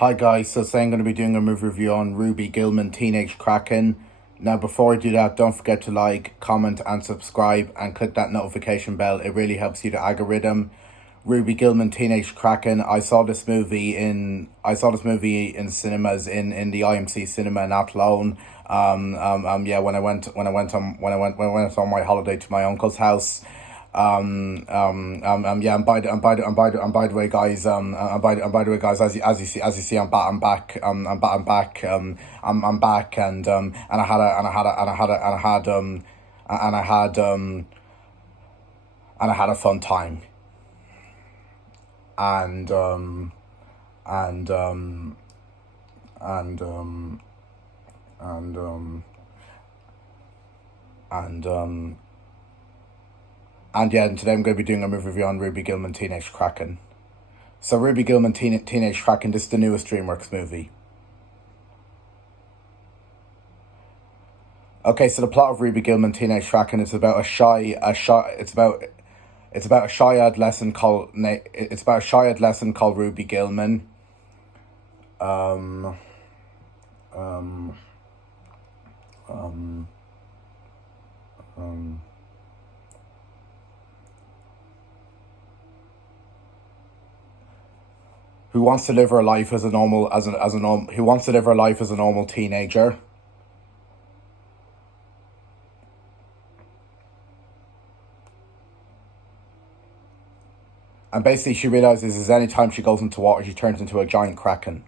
Hi guys, so today I'm going to be doing a movie review on Ruby Gillman Teenage Kraken. Now before I do that, don't forget to like, comment and subscribe and click that notification bell. It really helps you the algorithm. Ruby Gillman Teenage Kraken. I saw this movie in cinemas in the IMC cinema in Athlone. Yeah, when I went on my holiday to my uncle's house. Yeah, and by the way, guys, as you see, I'm back, I'm back, and I had a, and I had a, and I had a, and I had, and I had, and I had a fun time, and, and, and, and, and, and yeah, and today I'm going to be doing a movie review on Ruby Gillman Teenage Kraken. So Ruby Gillman Teenage Kraken, this is the newest DreamWorks movie. Okay, so the plot of Ruby Gillman Teenage Kraken is about it's about a shy adolescent called Ruby Gillman. Um, um, um, um, who wants to live her life as a normal as a norm who wants to live her life as a normal teenager. And basically, she realizes is any time she goes into water, she turns into a giant kraken.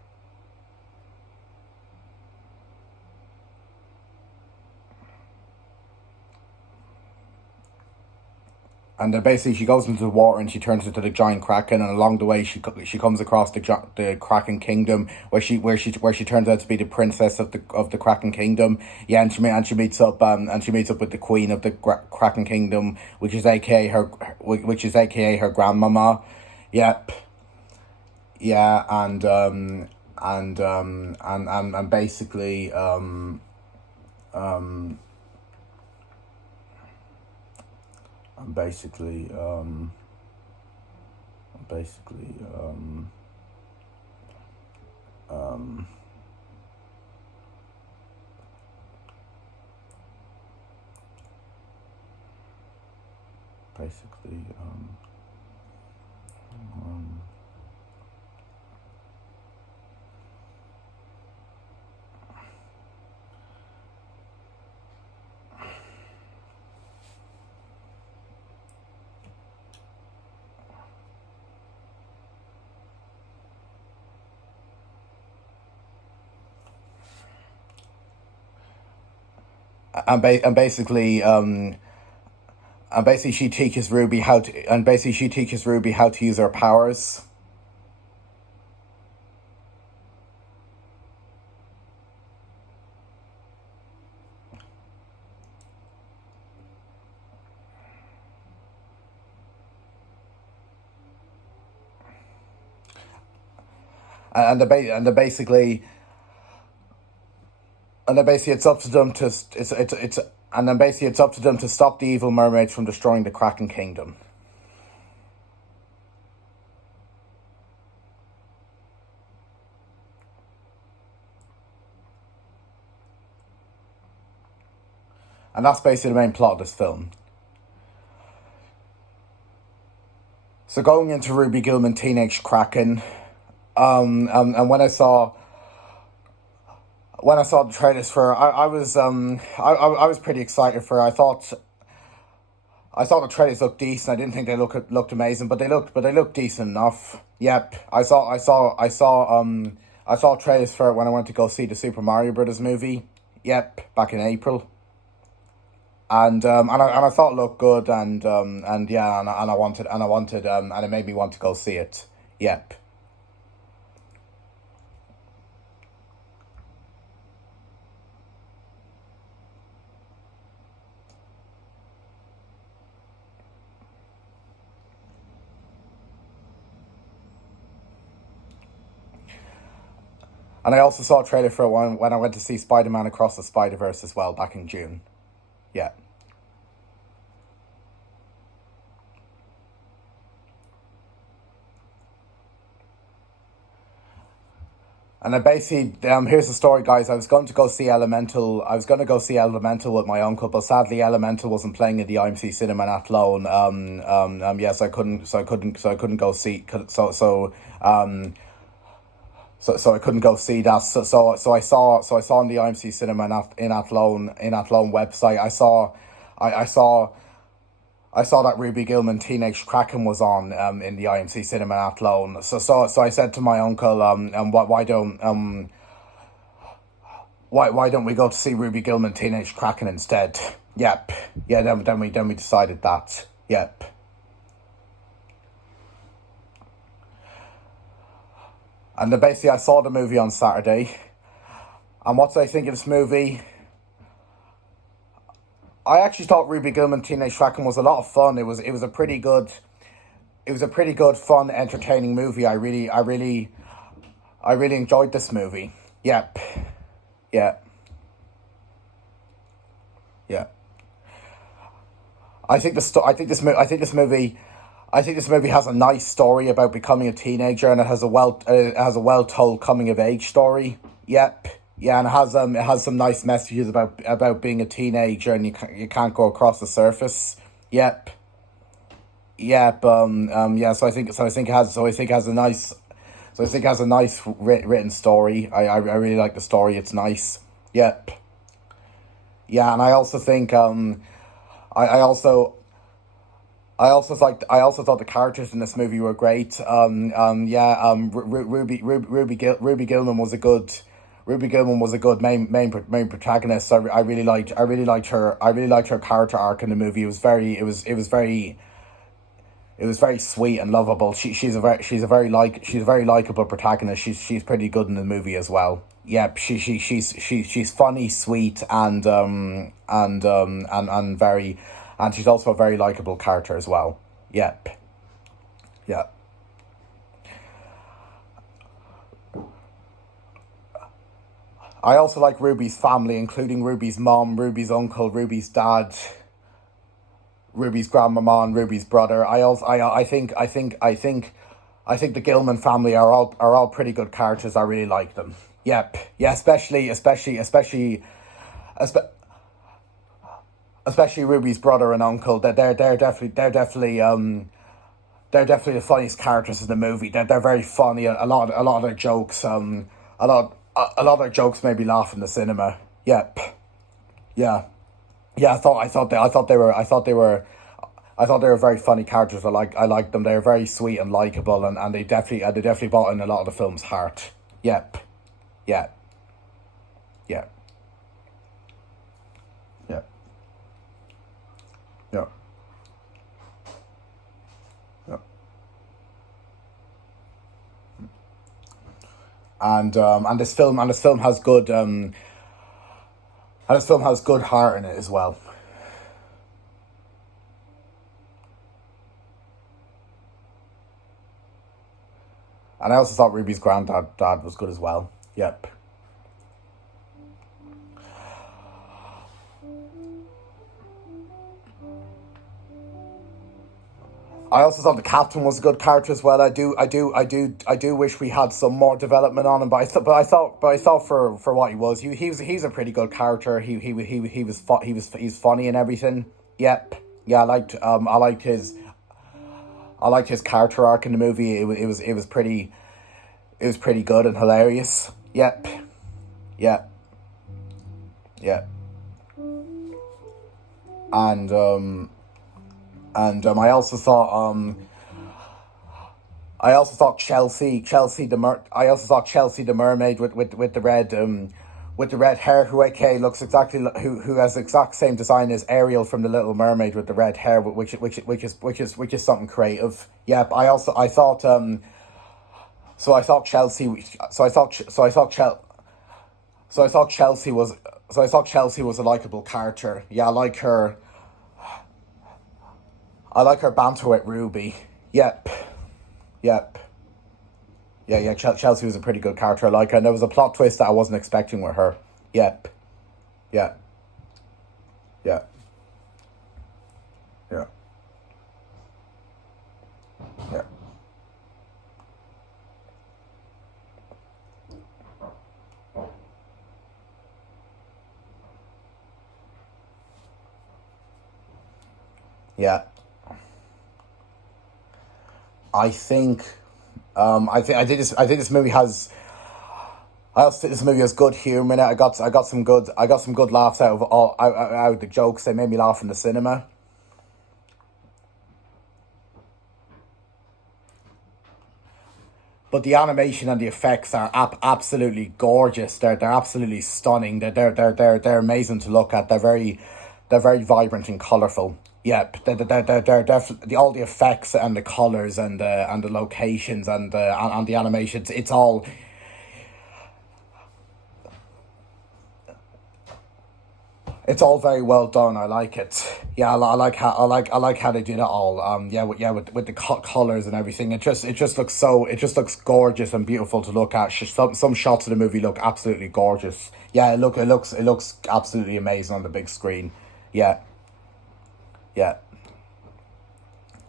And then basically, she goes into the water and she turns into the giant kraken. And along the way, she comes across the Kraken Kingdom, where she turns out to be the princess of the Kraken Kingdom. Yeah, and she meets up with the queen of the Kraken Kingdom, which is AKA her grandmama. Yep. Yeah, and basically um basically basically um basically um and basically she teaches Ruby how to use her powers. And they basically and then basically it's up to them to it's and then basically it's up to them to stop the evil mermaids from destroying the Kraken Kingdom. And that's basically the main plot of this film. So going into Ruby Gillman Teenage Kraken, and when I saw the trailers for her, I was pretty excited for her. I thought the trailers looked decent. I didn't think they looked amazing, but they looked decent enough. Yep. I saw trailers for it when I went to go see the Super Mario Brothers movie. Yep, back in April. And I thought it looked good, and yeah, and it made me want to go see it. Yep. And I also saw a trailer for one when I went to see Spider-Man Across the Spider-Verse as well back in June. Yeah. And I basically, here's the story, guys. I was going to go see Elemental. I was going to go see Elemental with my uncle, but sadly, Elemental wasn't playing in the IMC cinema in Athlone. Yes, I couldn't go see. So I couldn't go see that. So I saw in the IMC cinema in Athlone website. I saw. I saw that Ruby Gillman Teenage Kraken was on in the IMC cinema in Athlone. So I said to my uncle, why don't we go to see Ruby Gillman Teenage Kraken instead? Yep. Yeah. Then we decided that. Yep. And then basically, I saw the movie on Saturday. And what did I think of this movie? I actually thought Ruby Gillman Teenage Kraken was a lot of fun. It was a pretty good, fun, entertaining movie. I really enjoyed this movie. Yep. Yeah. Yeah. I think the sto- I think this movie has a nice story about becoming a teenager, and it has a well told coming of age story. Yep. Yeah, and it has some nice messages about being a teenager, and you can't go across the surface. Yep. Yep. Yeah. So I think it has a nice written story. I really like the story. It's nice. Yep. Yeah, and I also think I also I also thought the characters in this movie were great. Yeah. Ruby Gilman was a good main protagonist. I really liked her. I really liked her character arc in the movie. It was very sweet and lovable. She's a very likable protagonist. She's pretty good in the movie as well. Yep, she's funny, sweet, and very, and she's also a very likable character as well. Yep. Yeah. I also like Ruby's family, including Ruby's mom, Ruby's uncle, Ruby's dad, Ruby's grandmama, and Ruby's brother. I think the Gilman family are all pretty good characters. I really like them. Yep. Yeah. Espe- especially Ruby's brother and uncle. They're definitely the funniest characters in the movie. They're very funny. A lot of their jokes. A lot of their jokes made me laugh in the cinema. Yep. Yeah. Yeah. I thought they were very funny characters. I liked them. They were very sweet and likable, and they definitely brought in a lot of the film's heart. Yep. Yeah. Yeah. Yeah. Yeah. Yeah. And this film has good and this film has good heart in it as well. And I also thought Ruby's granddad dad was good as well. Yep. I also thought the captain was a good character as well. I do wish we had some more development on him, but I thought for what he was, he's a pretty good character. He's funny and everything. Yep. Yeah, I liked his character arc in the movie. It was pretty good and hilarious. Yep. Yeah. Yeah. And I also thought I also thought Chelsea the mermaid with the red hair, who AK looks exactly who has the exact same design as Ariel from the Little Mermaid with the red hair, which is something creative. Yep. I thought so I thought Chelsea so I thought so I thought Chel so I thought Chelsea was so I thought Chelsea was a likable character. Yeah, I like her banter with Ruby. Yep. Yep. Yeah. Chelsea was a pretty good character. I like her. And there was a plot twist that I wasn't expecting with her. Yep. Yeah. Yeah. Yeah. Yeah. Yeah. I think I think this movie has. I also think this movie has good humor in it. I got some good laughs out of the jokes. They made me laugh in the cinema. But the animation and the effects are absolutely gorgeous. They're absolutely stunning. They're amazing to look at. They're very vibrant and colorful. Yep, they're definitely all the effects and the colors and the locations and the animations. It's all very well done. I like it. Yeah, I like how they did it all. Yeah, with the colors and everything. It just looks gorgeous and beautiful to look at. Some shots of the movie look absolutely gorgeous. Yeah, it looks absolutely amazing on the big screen. Yeah, yeah,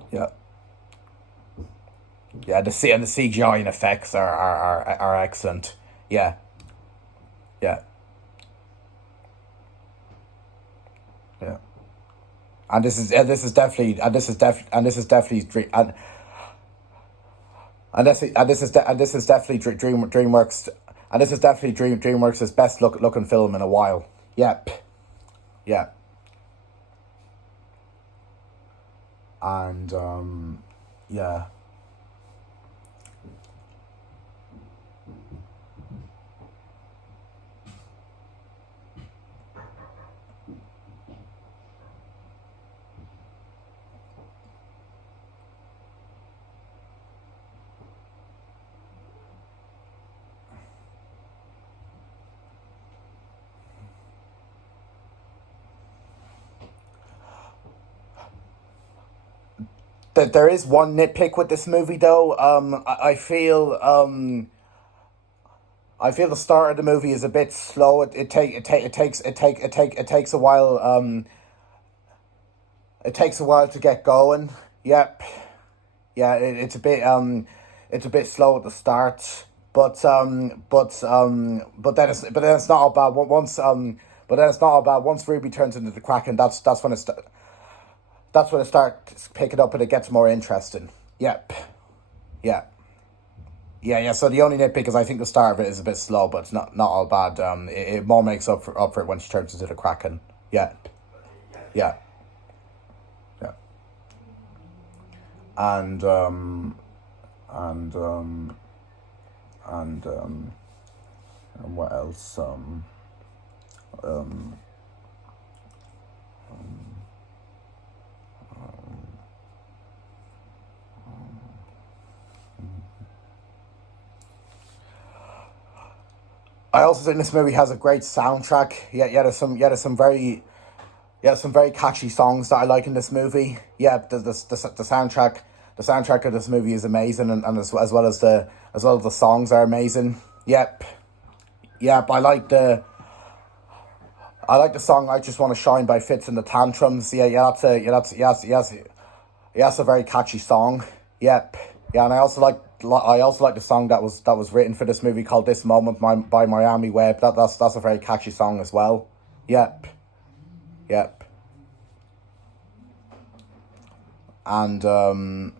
yeah, yeah. The CGI and effects are excellent. Yeah, yeah, yeah. And this is definitely and this is definitely DreamWorks, and this is definitely DreamWorks' best looking film in a while. Yep, yeah, and yeah. There is one nitpick with this movie though. I feel the start of the movie is a bit slow. It takes a while. It takes a while to get going. Yep. Yeah, it's a bit slow at the start, but then it's not all bad. But then it's not all bad. Once Ruby turns into the Kraken, that's when it starts picking up and it gets more interesting. Yep. Yeah. Yeah. So the only nitpick is I think the start of it is a bit slow, but it's not all bad. It more makes up for it when she turns into the Kraken. Yeah. Yeah. Yeah. And and um and um and what else? Um I also think this movie has a great soundtrack. There's some very catchy songs that I like in this movie. Yeah, the soundtrack of this movie is amazing, and as well as the songs are amazing. Yep, yep. I like the song "I Just Want to Shine" by Fitz and the Tantrums. Yeah, that's a very catchy song. Yep. Yeah, and I also like the song that was written for this movie called "This Moment" by Miami Webb. That's a very catchy song as well. Yep. Yep. And and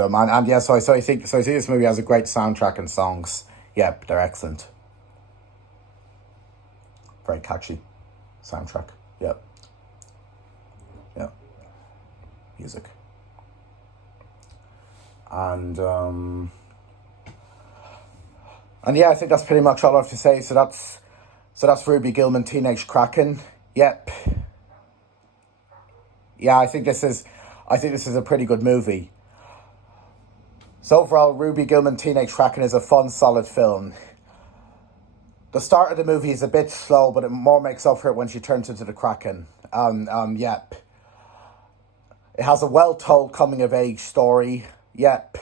and yeah, so I think this movie has a great soundtrack and songs. Yep, they're excellent. Very catchy soundtrack. Yep. Yep. Music. And and yeah, I think that's pretty much all I have to say. So that's Ruby Gillman, Teenage Kraken. Yep. Yeah, I think this is a pretty good movie. So overall, Ruby Gillman, Teenage Kraken is a fun, solid film. The start of the movie is a bit slow, but it more makes up for it when she turns into the Kraken. Yep. It has a well told coming of age story. Yep.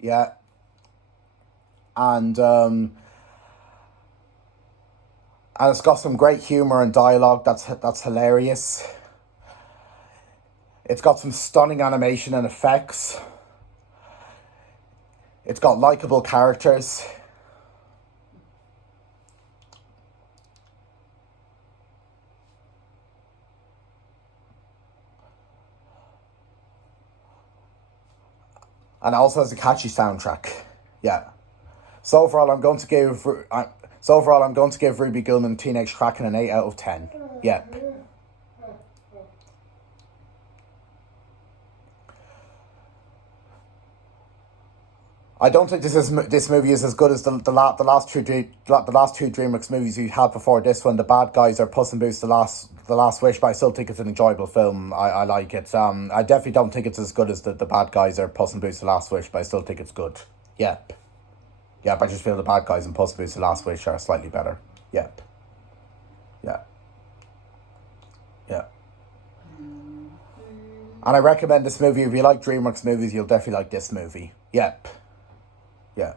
Yeah. And and it's got some great humor and dialogue that's hilarious. It's got some stunning animation and effects. It's got likable characters. And it also has a catchy soundtrack. Yeah. So overall, I'm going to give Ruby Gillman Teenage Kraken an 8 out of 10. Yep. I don't think this movie is as good as the last two DreamWorks movies we had before this one. The Bad Guys or Puss in Boots: The Last Wish, but I still think it's an enjoyable film. I like it. I definitely don't think it's as good as the Bad Guys or Puss in Boots: The Last Wish, but I still think it's good. Yep. Yep, I just feel the Bad Guys and Puss in Boots: The Last Wish are slightly better. Yep. Yeah. Yeah. And I recommend this movie. If you like DreamWorks movies, you'll definitely like this movie. Yep. Yeah.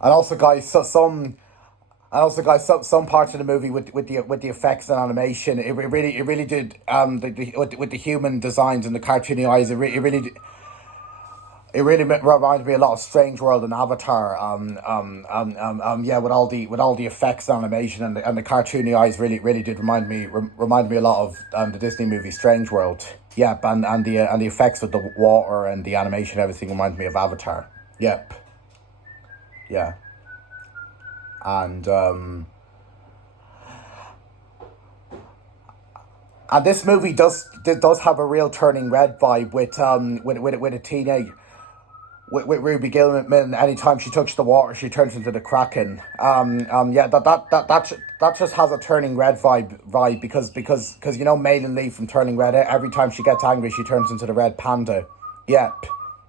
And also, guys, some parts of the movie with the effects and animation, it really did with the human designs and the cartoony eyes, it really reminded me a lot of Strange World and Avatar. Yeah, with all the effects and animation and the cartoony eyes, really did remind me a lot of the Disney movie Strange World. Yep, and the effects with the water and the animation, everything reminded me of Avatar. Yep. Yeah. And this movie does have a real Turning Red vibe with a teenage. With Ruby Gillman, anytime she touches the water, she turns into the Kraken. Yeah, that just has a Turning Red vibe because you know Maiden Lee from Turning Red. Every time she gets angry, she turns into the Red Panda. Yep,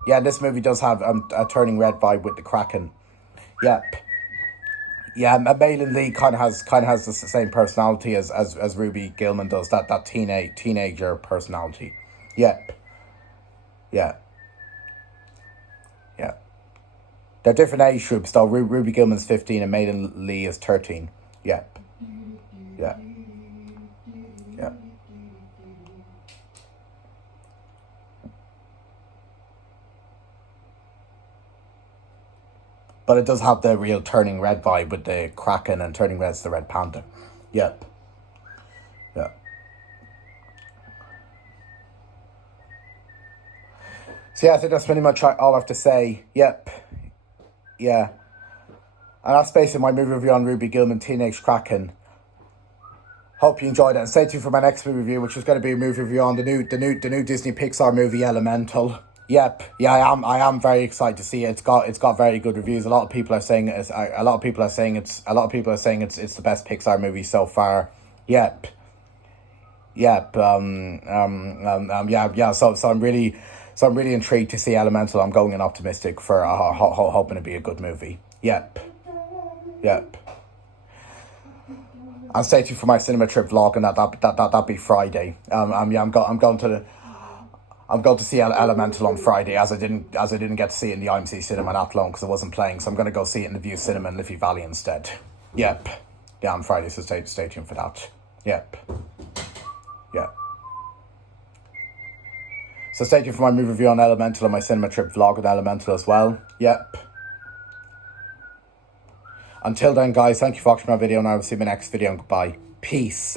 yeah. This movie does have a Turning Red vibe with the Kraken. Yep. Yeah, Maiden Lee kind of has the same personality as Ruby Gillman does. That teenager personality. Yep. Yeah. Yeah. They're different age groups though. Ruby Gillman's 15 and Maiden Lee is 13. Yep. Yeah. Yeah. But it does have the real Turning Red vibe with the Kraken, and Turning Red's the Red Panda. Yep. Yeah. So yeah, I think that's pretty much all I have to say. Yep. Yeah. And that's basically my movie review on Ruby Gillman Teenage Kraken. Hope you enjoyed it, and stay tuned for my next movie review, which is going to be a movie review on the new Disney Pixar movie Elemental. Yep, yeah, I am very excited to see it. It's got very good reviews. A lot of people are saying it's the best Pixar movie so far. Yep. Yep. Yeah. So I'm really intrigued to see Elemental. I'm going in optimistic for hoping to be a good movie. Yep. Yep. And stay tuned for my cinema trip vlog, and that'll be Friday. I'm going to see Elemental on Friday, as I didn't get to see it in the IMC cinema that long because it wasn't playing. So I'm going to go see it in the View Cinema in Liffey Valley instead. Yep. Yeah, on Friday, so stay tuned for that. Yep. Yeah. So stay tuned for my movie review on Elemental and my cinema trip vlog on Elemental as well. Yep. Until then, guys, thank you for watching my video, and I will see you in my next video, and goodbye. Peace.